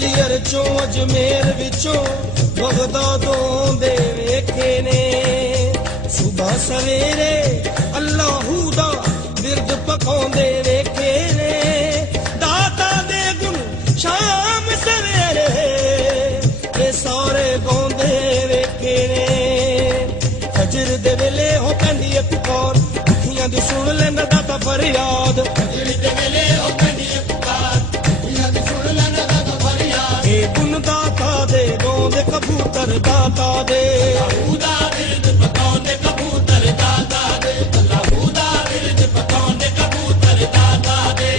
ਗਵਾਲੀਅਰ ਚੋਂ ਅਜਮੇਰ ਵਿੱਚੋਂ ਬਗਦਾਦੋਂ ਦੇ ਵੇਖੇ ਨੇ ਸੁਬਹ ਸਵੇਰੇ ਅੱਲਾਹੂ ਦਾ ਬਿਰਦ ਪਕਾਉਂਦੇ ਵੇਖੇ ਨੇ ਦਾਤਾ ਦੇ ਗੁਣ ਸ਼ਾਮ ਸਵੇਰੇ ਇਹ ਸਾਰੇ ਗਾਉਂਦੇ ਵੇਖੇ ਨੇ ਫਜਰ ਦੇ ਵੇਲੇ ਹੋ ਪੈਂਦੀ ਏ ਪੁਕਾਰ ਅੱਖੀਆਂ ਦੀ ਸੁਣ ਲੈਂਦਾ ਦਾਤਾ ਫਰਿਆਦ ਫਜਰ ਦੇ ਵੇਲੇ ਹੋ ਪੈਂਦੀ ਏ ਪੁਕਾਰ ਅੱਖੀਆਂ ਦੀ ਸੁਣ ਲੈਂਦਾ ਦਾਤਾ ਫਰਿਆਦ ਇਹ ਗੁਣ ਦਾਤਾ ਦੇ ਗਾਉਂਦੇ ਕਬੂਤਰ ਦਾਤਾ ਦੇ ਅੱਲਾਹੂ ਦਾ ਬਿਰਦ ਪਕਾਉਂਦੇ ਕਬੂਤਰ ਦਾਤਾ ਦੇ ਅੱਲਾਹੂ ਦਾ ਬਿਰਦ ਪਕਾਉਂਦੇ ਕਬੂਤਰ ਦਾਤਾ ਦੇ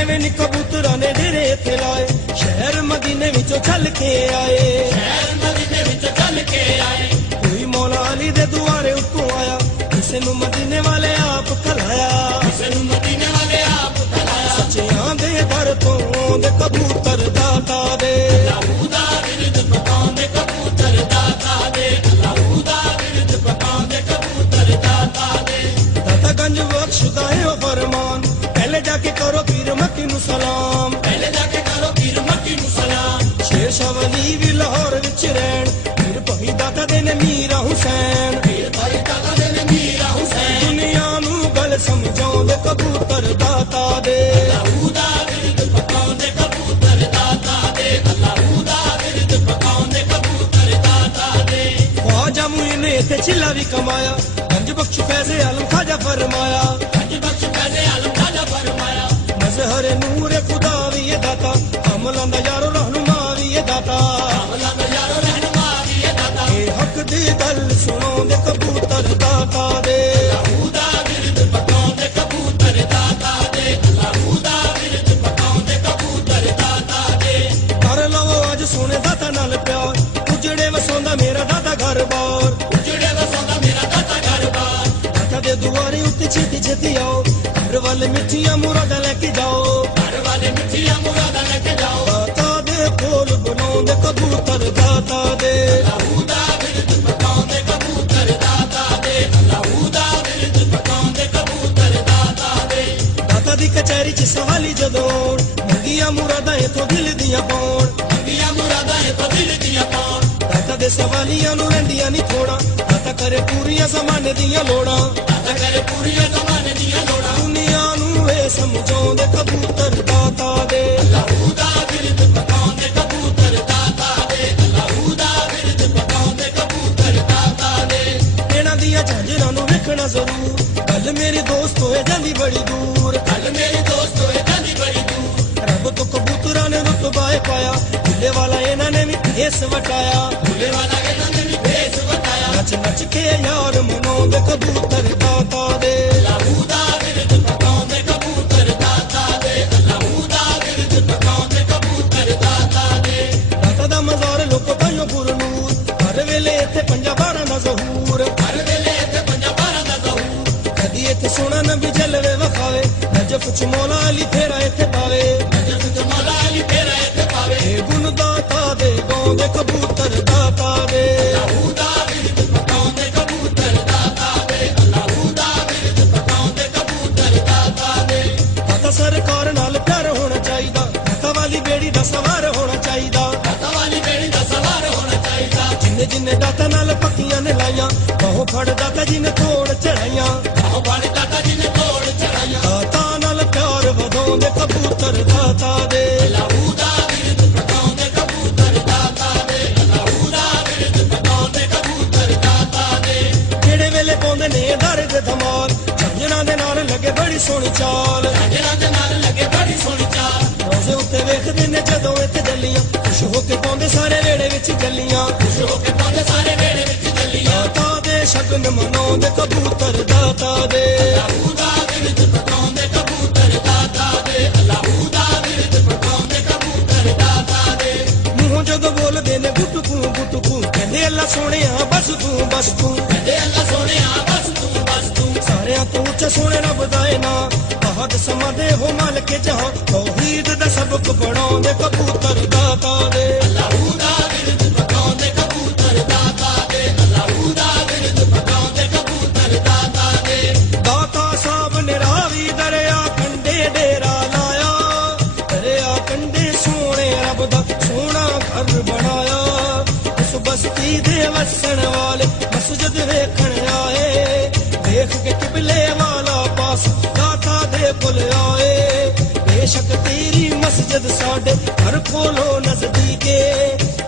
ਐਵੇਂ ਨੀ ਕਬੂਤਰਾਂ ਨੇ ਡੇਰੇ ਇੱਥੇ ਲਾਏ ਸ਼ਹਿਰ ਮਦੀਨੇ ਵਿੱਚੋਂ ਚੱਲ ਕੇ ਆਏ ਸ਼ਹਿਰ ਮਦੀਨੇ ਵਿੱਚੋਂ ਚੱਲ ਕੇ ਆਏ ਕੋਈ ਮੌਲਾ ਅਲੀ ਦੇ ਦੁਆਰੇ ਉੱਤੋਂ ਆਇਆ ਕਿਸੇ ਨੂੰ ਮਦੀਨੇ ਵਾਲੇ ਆਪ ਖਲਾਇਆ ਕਿਸੇ ਨੂੰ ਮਦੀਨੇ ਵਾਲੇ ਆਪ ਖਲਾਇਆ ਸੱਚਿਆਂ ਦੇ ਦਰ ਤੋਂ ਆਉਂਦੇ ਕਬੂਤਰ ਦਾਤਾ ਦੇ ਅੱਲਾਹੂ ਦਾ ਬਿਰਦ ਪਕਾਉਂਦੇ ਕਬੂਤਰ ਦਾਤਾ ਦੇ ਅੱਲਾਹੂ ਦਾ ਬਿਰਦ ਪਕਾਉਂਦੇ ਕਬੂਤਰ ਦਾਤਾ ਦੇ ਦਾਤਾ ਗੰਜ ਬਖਸ਼ਦਾ ਹੈ ਉਹ ਫਰਮਾਨ ਪਹਿਲੇ ਜਾ ਕੇ ਕਰੋ ਪੀਰ ਮੱਕੀ ਨੂੰ ਸਲਾਮ ਪਹਿਲੇ ਜਾ ਕੇ ਕਰੋ ਪੀਰ ਮੱਕੀ ਨੂੰ ਸਲਾਮ ਸ਼ੇਰ ਸ਼ਾਹ ਵਲੀ ਵੀ ਲਾਹੌਰ ਵਿੱਚ ਰਹਿਣ ਪੀਰ ਭਾਈ ਦਾਤਾ ਦੇ ਨੇ ਮੀਰਾ ਹੁਸੈਨ ਪੀਰ ਭਾਈ ਦਾਤਾ ਦੇ ਨੇ ਮੀਰਾ ਹੁਸੈਨ ਦੁਨੀਆ ਨੂੰ ਗੱਲ ਸਮਝਾਉਂਦੇ ਕਬੂਤਰ ਦਾਤਾ ਦੇ ਅੱਲਾਹੂ ਦਾ ਬਿਰਦ ਪਕਾਉਂਦੇ ਕਬੂਤਰ ਦਾਤਾ ਦੇ ਅੱਲਾਹੂ ਦਾ ਬਿਰਦ ਪਕਾਉਂਦੇ ਕਬੂਤਰ ਦਾਤਾ ਦੇ ਖਵਾਜਾ ਮੁਈਨ ਨੇ ਇੱਥੇ ਛਿੱਲਾ ਵੀ ਕਮਾਇਆ ਗੰਜ ਬਖਸ਼ ਫੈਜ਼ੇ ਆਲਮ ਖਾਜਾ ਫਰਮਾਇਆ ਗੰਜ ਬਖਸ਼ ਫੈਜ਼ੇ ਆਲਮ ਖਾਜਾ ਫਰਮਾਇਆ ਮਜ਼ਹਰ ਨੂਰ ਖੁਦਾ ਵੀ ਇਹ ਦਾਤਾ ਅਮਲਾਂ ਦਾ ਯਾਰੋ ਰਹਿਨੁਮਾ ਵੀ ਇਹ ਦਾਤਾ ਅਮਲਾਂ ਦਾ ਯਾਰੋ ਰਹਿਨੁਮਾ ਵੀ ਇਹ ਦਾਤਾ ਇਹ ਹੱਕ ਦੀ ਗੱਲ ਸੁਣਾਉਂਦੇ ਕਬੂਤਰ ਦਾਤਾ ਦੇ ਅੱਲਾਹੂ ਦਾ ਬਿਰਦ ਪਕਾਉਂਦੇ ਕਬੂਤਰ ਦਾਤਾ ਦੇ ਅੱਲਾਹੂ ਦਾ ਬਿਰਦ ਪਕਾਉਂਦੇ ਕਬੂਤਰ ਦਾਤਾ ਦੇ ਕਰ ਲਵੋ ਅੱਜ ਸੋਹਣੇ ਦਾਤਾ ਨਾਲ ਪਿਆਰ ਉਜੜੇ ਵਸਾਉਂਦਾ ਮੇਰਾ ਦਾਤਾ ਘਰ ਬਾਰ ਉਜੜੇ ਵਸਾਉਂਦਾ ਮੇਰਾ ਦਾਤਾ ਘਰ ਬਾਰ ਦਾਤਾ ਦੇ ਦੁਆਰੇ ਉੱਤੇ ਛੇਤੀ ਛੇਤੀ ਆਓ ਘਰ ਵਾਲੇ ਮਿੱਠੀਆਂ ਮੁਰਾਦਾਂ ਲੈ ਕੇ ਜਾਓ ਘਰ ਵਾਲੇ ਮਿੱਠੀਆਂ ਮੁਰਾਦਾਂ ਲੈ ਕੇ ਜਾਓ ਦਾਤਾ ਦੇ ਕੋਲ ਬਣਾਉਂਦੇ ਕਬੂਤਰ ਦਾਤਾ ਦੇ ਅੱਲਾਹੂ ਦਾ ਬਿਰਦ ਪਕਾਉਂਦੇ ਕਬੂਤਰ ਦਾਤਾ ਦੇ ਅੱਲਾਹੂ ਦਾ ਬਿਰਦ ਪਕਾਉਂਦੇ ਕਬੂਤਰ ਦਾਤਾ ਦੇ ਦਾਤਾ ਦੀ ਕਚਹਿਰੀ 'ਚ ਸਵਾਲੀ ਜਦੋਂ ਮੰਗੀਆਂ ਮੁਰਾਦਾਂ ਇਥੋਂ ਦਿਲ ਦੀਆਂ ਪਾਉਣ ਮੰਗੀਆਂ ਮੁਰਾਦਾਂ ਇਥੋਂ ਦਿਲ ਦੀਆਂ ਪਾਉਣ ਦਾਤਾ ਦੇ ਸਵਾਲੀਆਂ ਨੂੰ ਰਹਿੰਦੀਆਂ ਨਹੀਂ ਥੋੜਾ ਦਾਤਾ ਕਰੇ ਪੂਰੀਆਂ ਜ਼ਮਾਨੇ ਦੀਆਂ ਲੋੜਾਂ ਦਾਤਾ ਕਰੇ ਪੂਰੀਆਂ ਜ਼ਮਾਨੇ ਦੀਆਂ ਲੋੜਾਂ ਦੁਨੀਆ ਨੂੰ ਇਹ ਸਮਝਾਉਂਦੇ ਕਬੂਤਰ ਦਾਤਾ ਦੇ ਅੱਲਾਹੂ ਦਾ ਬਿਰਦ ਪਕਾਉਂਦੇ ਕਬੂਤਰ ਦਾਤਾ ਦੇ ਅੱਲਾਹੂ ਦਾ ਬਿਰਦ ਪਕਾਉਂਦੇ ਕਬੂਤਰ ਦਾਤਾ ਦੇ ਇਹਨਾਂ ਦੀਆਂ ਝਾਂਜਰਾਂ ਨੂੰ ਵੇਖਣਾ ਜ਼ਰੂਰ ਗੱਲ ਮੇਰੀ ਦੋਸਤ ਹੋਏ ਜਾਂਦੀ ਬੜੀ ਦੂਰ ਗੱਲ ਮੇਰੀ ਦੋਸਤ ਹੋਏ ਜਾਂਦੀ ਬੜੀ ਦੂਰ ਰੱਬ ਤੋਂ ਕਬੂਤਰਾਂ ਨੇ ਰੁਤਬਾ ਪਾਇਆ ਭੁੱਲੇ ਵਾਲਾ ਇਹਨਾਂ ਨੇ ਵੀ ਭੇਸ ਵਟਾਇਆ ਭੁੱਲੇ ਵਾਲਾ ਇਹਨਾਂ ਨੇ ਵੀ ਭੇਸ ਵਟਾਇਆ ਨੱਚ ਨੱਚ ਕੇ ਯਾਰ ਮਨਾਉਂਦੇ ਕਬੂਤਰ ਦਾਤਾ ਦੇ ਅੱਲਾਹੂ ਦਾ ਬਿਰਦ ਪਕਾਉਂਦੇ ਕਬੂਤਰ ਦਾਤਾ ਦੇ ਅੱਲਾਹੂ ਦਾ ਬਿਰਦ ਪਕਾਉਂਦੇ ਕਬੂਤਰ ਦਾਤਾ ਦੇ ਦਾਤਾ ਦਾ ਮਜ਼ਾਰ ਲੋਕੋ ਭਾਈਓ ਪੁਰਨੂਰ ਹਰ ਵੇਲੇ ਇੱਥੇ ਪੰਜਾ ਬਾਰਾਂ ਦਾ ਜ਼ਹੂਰ ਹਰ ਵੇਲੇ ਇੱਥੇ ਪੰਜਾ ਬਾਰਾਂ ਦਾ ਜ਼ਹੂਰ ਕਦੀ ਇੱਥੇ ਸੋਹਣਾ ਨਬੀ ਜਲਵੇ ਵਖਾਵੇ ਨਜਫ ਚ ਮੌਲਾ ਅਲੀ ਫੇਰਾ ਇੱਥੇ ਪਾਵੇ ਨਜਫ ਚ ਮੌਲਾ ਅਲੀ ਫੇਰਾ ਇੱਥੇ ਪਾਵੇ ਇਹ ਗੁਣ ਦਾਤਾ ਦੇ ਗਾਉਂਦੇ ਕਬੂਤਰ ਦਾਤਾ ਦੇ ਅੱਲਾਹੂ ਦਾ ਬਿਰਦ ਪਕਾਉਂਦੇ ਕਬੂਤਰ ਦਾਤਾ ਦੇ ਅੱਲਾਹੂ ਦਾ ਬਿਰਦ ਪਕਾਉਂਦੇ ਕਬੂਤਰ ਦਾਤਾ ਦੇ ਦਾਤਾ ਸਰਕਾਰ ਨਾਲ ਪਿਆਰ ਹੋਣਾ ਚਾਹੀਦਾ ਦਾਤਾ ਵਾਲੀ ਬੇੜੀ ਦਾ ਸਵਾਰ ਹੋਣਾ ਚਾਹੀਦਾ ਦਾਤਾ ਵਾਲੀ ਬੇੜੀ ਦਾ ਸਵਾਰ ਹੋਣਾ ਚਾਹੀਦਾ ਜਿੰਨੇ ਜਿੰਨੇ ਦਾਤਾ ਨਾਲ ਪੱਕੀਆਂ ਨੇ ਲਾਈਆਂ ਬਾਹੋਂ ਫੜ ਦਾਤਾ ਜੀ ਨੇ ਤੋੜ ਚੜਾਈਆਂ ਬਾਹੋਂ ਫੜ ਦਾਤਾ ਜੀ ਨੇ ਤੋੜ ਚੜਾਈਆਂ ਦਾਤਾ ਨਾਲ ਪਿਆਰ ਵਧਾਉਂਦੇ ਕਬੂਤਰ ਦਾਤਾ ਦੇ ਅੱਲਾਹੂ ਦਾ ਬਿਰਦ ਪਕਾਉਂਦੇ ਕਬੂਤਰ ਦਾਤਾ ਦੇ ਅੱਲਾਹੂ ਦਾ ਬਿਰਦ ਪਕਾਉਂਦੇ ਕਬੂਤਰ ਦਾਤਾ ਦੇ ਜਿਹੜੇ ਵੇਲੇ ਪਾਉਂਦੇ ਨੇ ਦਰਦ ਧਮਾਲ ਝਾਂਜਰਾਂ ਦੇ ਨਾਲ ਲੱਗੇ ਬੜੀ ਸੋਹਣੀ ਚਾਲ ਝਾਂਜਰਾਂ ਦੇ ਨਾਲ ਲੱਗੇ ਬੜੀ ਸੋਹਣੀ ਚਾਲ ਰੋਜ਼ੇ ਉੱਤੇ ਵੇਖਦੇ ਨੇ ਜਦੋਂ ਇੱਥੇ ਜੱਲੀਆਂ ਖੁਸ਼ ਹੋ ਕੇ ਪਾਉਂਦੇ ਸਾਰੇ ਵੇੜੇ ਵਿੱਚ ਜੱਲੀਆਂ ਖੁਸ਼ ਹੋ ਕੇ ਪਾਉਂਦੇ ਸਾਰੇ ਵੇੜੇ ਵਿੱਚ ਜੱਲੀਆਂ ਦਾਤਾ ਦੇ ਸ਼ਗਨ ਮਨਾਉਂਦੇ ਕਬੂਤਰ ਦਾਤਾ ਦੇ ਅੱਲਾਹੂ ਦਾ ਬਿਰਦ ਪਕਾਉਂਦੇ ਕਬੂਤਰ ਦਾਤਾ ਦੇ ਅੱਲਾਹੂ ਦਾ ਬਿਰਦ ਪਕਾਉਂਦੇ ਕਬੂਤਰ ਦਾਤਾ ਦੇ ਮੂੰਹੋਂ ਜਦੋਂ ਬੋਲਦੇ ਨੇ ਗੁੱਟਕੂ ਕਹਿੰਦੇ ਅੱਲਾ ਸੋਹਣਿਆ ਬਸ ਤੂੰ ਕਹਿੰਦੇ ਅੱਲਾ ਸੋਹਣਿਆ ਬਸ ਤੂੰ ਸਾਰਿਆਂ ਤੋਂ ਉੱਚਾ ਸੋਹਣੇ ਰੱਬ ਦਾ ਏ ਨਾਂ ਬਹੁਤ ਸਮਾਂ ਦੇ ਹੋ ਮਾਲਕ ਜਹਾਂ ਤੌਹੀਦ ਦਾ ਸਬਕ ਪੜਾਉਂਦੇ ਕਬੂਤਰ ਦਾਤਾ ਦੇ ਅੱਲਾਹੂ ਦਾ ਬਿਰਦ ਪਕਾਉਂਦੇ ਕਬੂਤਰ ਦਾਤਾ ਦੇ ਅੱਲਾਹੂ ਦਾ ਬਿਰਦ ਪਕਾਉਂਦੇ ਕਬੂਤਰ ਦਾਤਾ ਦੇ ਦਾਤਾ ਸਾਹਿਬ ਨੇ ਰਾਵੀ ਦਰਿਆ ਕੰਢੇ ਡੇਰਾ ਲਾਇਆ ਦਰਿਆ ਕੰਢੇ ਸੋਹਣੇ ਰੱਬ ਦਾ ਵਸਣ ਵਾਲੇ ਮਸਜਿਦ ਵੇਖਣ ਆਏ ਵੇਖ ਕੇ ਕਿਬਲੇ ਵਾਲਾ ਪਾਸ ਦਾਤਾ ਦੇ ਕੋਲ ਆਏ ਬੇਸ਼ੱਕ ਤੇਰੀ ਮਸਜਿਦ ਸਾਡੇ ਘਰ ਕੋਲੋਂ ਨਜ਼ਦੀਕੇ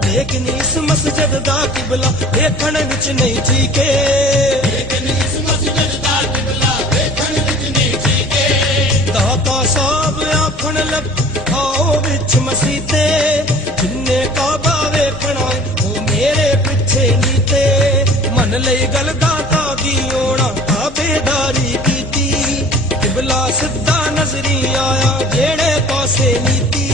ਲੇਕਿਨ ਇਸ ਮਸਜਿਦ ਦਾ ਕਿਬਲਾ ਵੇਖਣ ਵਿੱਚ ਨਹੀਂ ਠੀਕੇ ਲੇਕਿਨ ਇਸ ਮਸਜਿਦ ਦਾ ਕਿਬਲਾ ਵੇਖਣ ਵਿੱਚ ਨਹੀਂ ਠੀਕੇ ਦਾਤਾ ਸਾਹਿਬ ਆਖਣ ਲੱਗ ਆਓ ਵਿੱਚ ਮਸੀਤੇ ਜਿੰਨੇ ਕਾਬਾ ਵੇਖਣਾ ਉਹ ਮੇਰੇ ਪਿੱਛੇ ਨੀਤੇ ਮੰਨ ਲਈ ਗੱਲ ਦਾਤਾ ਦੀ ਆਉਣਾ ਤਾਬੇਦਾਰੀ ਕੀਤੀ ਕਿਬਲਾ ਸਿੱਧਾ ਨਜ਼ਰੀ ਆਇਆ ਜਿਹੜੇ ਪਾਸੇ ਨੀਤੀ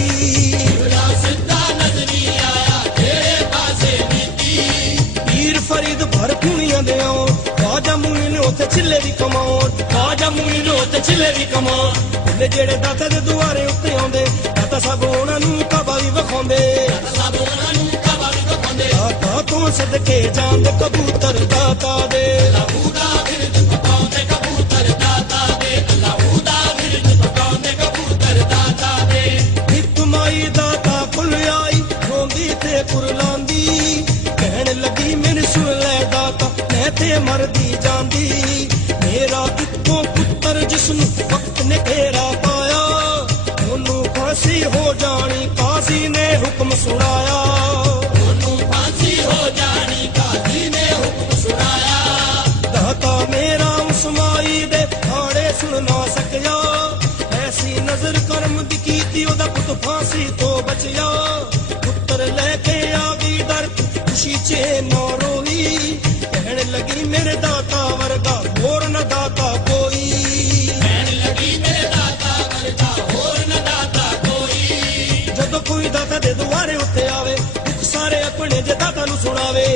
ਕਿਬਲਾ ਸਿੱਧਾ ਨਜ਼ਰੀ ਆਇਆ ਜਿਹੜੇ ਪਾਸੇ ਨੀਤੀ ਪੀਰ ਫਰੀਦ ਭਰ ਕੁਣੀਆਂ ਦੇ ਆਉ ਖਾਜਾ ਮੂਨੀ ਨੂੰ ਉੱਥੇ ਛਿੱਲੇ ਵੀ ਕਮਾਉਣ ਖਾਜਾ ਮੂਨੀ ਨੂੰ ਤੇ ਚਿੱਲੇ ਵੀ ਕਮਾਉਣ ਉਹਦੇ ਜਿਹੜੇ ਦਾਤਾ ਦੇ ਦੁਆਰੇ ਉੱਤੇ ਆਉਂਦੇ ਦਾਤਾ ਸਾਹਿਬ ਉਹਨਾਂ ਨੂੰ ਕਾਬਾ ਵੀ ਵਿਖਾਉਂਦੇ ਸਭ ਉਹਨਾਂ ਨੂੰ ਕਾਬਾ ਵੀ ਦਿਖਾਉਂਦੇ ਦਾਤਾ ਤੋਂ ਸਦਕੇ ਜਾਂਦੇ ਕਬੂਤਰ ਦਾਤਾ ਦੇ ਅੱਲਾਹੂ ਦਾ ਬਿਰਦ ਪਕਾਉਂਦੇ ਕਬੂਤਰ ਦਾਤਾ ਦੇ ਅੱਲਾਹੂ ਦਾ ਬਿਰਦ ਪਕਾਉਂਦੇ ਕਬੂਤਰ ਦਾਤਾ ਦੇ ਇੱਕ ਮਾਈ ਦਾਤਾ ਕੋਲ ਆਈ ਰੋਂਦੀ ਤੇ ਕੁਰਲਾਂਦੀ ਕਹਿਣ ਲੱਗੀ ਮੈਨੂੰ ਸੁਣ ਲੈ ਦਾਤਾ ਮੈਂ ਤੇ ਮਰਦੀ ਜਾਂਦੀ ਮੇਰਾ ਇੱਕੋ ਪੁੱਤਰ ਜਿਸਨੂੰ ਵਕਤ ਨੇ ਘੇਰਾ ਪਾਇਆ ਉਹਨੂੰ ਫਾਂਸੀ ਹੋ ਜਾਣੀ ਕਾਜ਼ੀ ਨੇ ਹੁਕਮ ਸੁਣਾਇਆ ਉਹਨੂੰ ਫਾਂਸੀ ਹੋ ਜਾਣੀ ਕਾਜ਼ੀ ਨੇ ਹੁਕਮ ਸੁਣਾਇਆ ਦਾਤਾ ਮੇਰਾ ਉਸ ਮਾਈ ਦੇ ਹਾੜੇ ਸੁਣ ਨਾ ਸਕਿਆ ਐਸੀ ਨਜ਼ਰ ਕਰਮ ਦੀ ਕੀਤੀ ਉਹਦਾ ਪੁੱਤ ਫਾਂਸੀ ਤੋਂ ਬਚਿਆ ਪੁੱਤਰ ਲੈ ਕੇ ਆ ਗਈ ਦਰ ਖੁਸ਼ੀ ਚ ਨਾ ਰੋਈ ਕਹਿਣ ਲੱਗੀ ਮੇਰੇ ਦਾਤਾ ਵਰਗਾ ਹੋਰ ਨਾ ਦਾਤਾ ਕੋਈ ਕਹਿਣ ਲੱਗੀ ਮੇਰੇ ਦਾਤਾ ਵਰਗਾ ਹੋਰ ਨਾ ਦਾਤਾ ਕੋਈ ਜਦੋਂ ਕੋਈ ਦਾਤਾ ਦੇ ਦੁਆਰੇ ਉੱਤੇ ਆਵੇ ਦੁੱਖ ਸਾਰੇ ਆਪਣੇ ਜੇ ਦਾਤਾ ਨੂੰ ਸੁਣਾਵੇ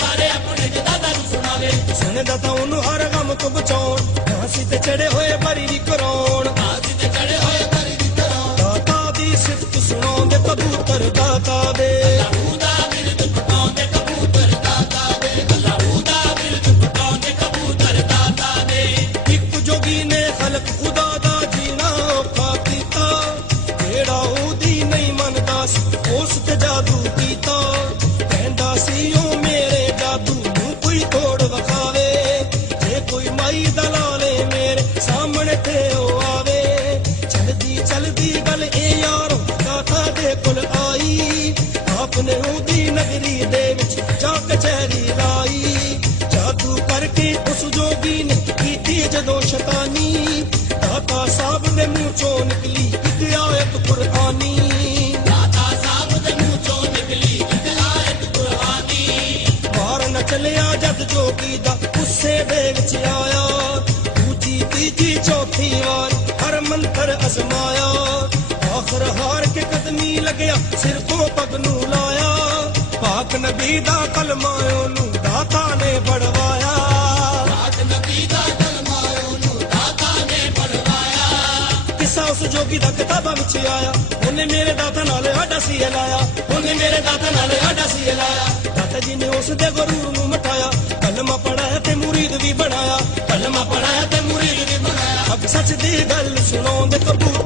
ਸਾਰੇ ਆਪਣੇ ਦਾਦਾ ਨੂੰ ਸੁਣਾਵੇ ਸੁਣੇ ਦਾਤਾ ਉਹਨੂੰ ਹਰ ਗਮ ਤੋਂ ਬਚਾਉਣ ਫਾਂਸੀ ਤੇ ਚੜੇ ਹੋਏ ਬਰੀ ਵੀ ਕਰਾਉਣ ਕਾਜ਼ੀ ਤੇ ਚੜੇ ਹੋਏ ਕਰੀ ਦੀ ਤਰ੍ਹਾਂ ਦਾਤਾ ਦੀ ਸਿਫਤ ਸੁਣਾਉਂਦੇ ਕਬੂਤਰ ਦਾਤਾ ਦੇ ਅੱਲਾਹੂ ਦਾ ਬਿਰਦ ਪਕਾਉਂਦੇ ਕਬੂਤਰ ਦਾਤਾ ਦੇ ਅੱਲਾਹੂ ਦਾ ਬਿਰਦ ਪਕਾਉਂਦੇ ਕਬੂਤਰ ਦਾਤਾ ਦੇ ਇੱਕ ਜੋਗੀ ਨੇ ਖਲਕ ਖੁਦਾ ਦਾ ਜੀਣਾ ਔਖਾ ਕੀਤਾ ਜਿਹੜਾ ਉਹਦੀ ਨਹੀਂ ਮੰਨਦਾ ਸੀ ਉਸ ਤੇ ਜਾਦੂ ਕੀਤਾ ਕਹਿੰਦਾ ਸੀ ਉਹ ਮੇਰੇ ਜਾਦੂ ਨੂੰ ਕੋਈ ਤੋੜ ਵਿਖਾਵੇ ਜੇ ਕੋਈ ਮਾਈ ਦਲਾਲੇ ਮੇਰੇ ਸਾਹਮਣੇ ਤੇ ਉਹ ਆਵੇ ਚਲਦੀ ਚਲਦੀ ਗੱਲ ਇਹ ਯਾਰੋ ਦਾਤਾ ਦੇ ਕੋਲ ਆਈ ਆਪਨੇ ਉਹਦੀ ਨਗਰੀ ਦੇ ਵਿੱਚ ਜਾ ਕਚਹਿਰੀ ਲਾਈ ਜਾਦੂ ਕਰਕੇ ਉਸ ਜੋਗੀ ਨੇ ਕੀਤੀ ਜਦੋਂ ਸ਼ੈਤਾਨੀ ਦਾਤਾ ਸਾਹਿਬ ਦੇ ਮੂੰਹ ਚੋਂ ਨਿਕਲੀ ਇੱਕ ਆਇਤ ਕੁਰਆਨੀ ਦਾਤਾ ਸਾਹਿਬ ਦੇ ਮੂੰਹ ਚੋਂ ਨਿਕਲੀ ਇੱਕ ਆਇਤ ਕੁਰਆਨੀ ਮਾਰ ਨ ਚੱਲਿਆ ਜਦ ਜੋਗੀ ਦਾ ਗੁੱਸੇ ਦੇ ਵਿੱਚ ਆਇਆ ਦੂਜੀ ਤੀਜੀ ਚੌਥੀ ਵਾਰ ਹਰ ਮੰਤਰ ਅਜ਼ਮਾਇਆ ਆਖਰ ਹਾਰ ਕੇ ਕਦਮੀ ਲੱਗਿਆ ਸਿਰ ਤੋਂ ਪਗ ਨੂੰ ਲਾਇਆ ਪਾਕ ਨਬੀ ਦਾ ਕਲਮਾ ਉਹਨੂੰ ਦਾਤਾ ਨੇ ਪੜਵਾਇਆ ਰਾਤ ਨਬੀ ਦਾ ਕਲਮਾ ਉਹਨੂੰ ਦਾਤਾ ਨੇ ਪੜਵਾਇਆ ਕਿੱਸਾ ਉਸ ਜੋਗੀ ਦਾ ਕਿਤਾਬਾਂ ਵਿੱਚ ਆਇਆ ਉਹਨੇ ਮੇਰੇ ਦਾਤਾ ਨਾਲ ਆਡਾ ਸੀ ਲਾਇਆ ਉਹਨੇ ਮੇਰੇ ਦਾਤਾ ਨਾਲ ਆਡਾ ਸੀ ਲਾਇਆ ਦਾਤਾ ਜੀ ਨੇ ਉਸ ਦੇ ਗਰੂਰ ਨੂੰ ਮਟਾਇਆ ਕਲਮਾ ਪੜਾਇਆ ਤੇ ਮੁਰੀਦ ਵੀ ਬਣਾਇਆ ਕਲਮਾ ਪੜਾਇਆ ਤੇ ਮੁਰੀਦ ਵੀ ਬਣਾਇਆ ਅਬ ਸੱਚ ਦੀ ਗੱਲ ਸੁਣਾਉਂਦੇ ਕਬੂਤਰ